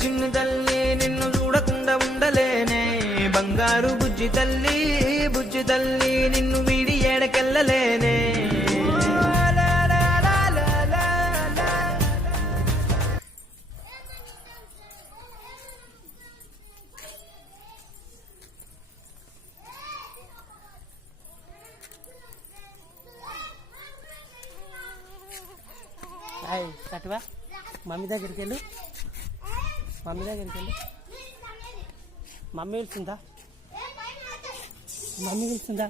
చిన్ని తల్లి నిన్ను చూడకుండా ఉండలేనే, బంగారు బుజ్జి తల్లి నిన్ను వీడి ఏడకెళ్ళలేనే. కట్టువా మమ్మీ దగ్గరికి వెళ్ళు, మమ్మీ పిలుస్తుందా, మమ్మీ పిలుస్తుందా.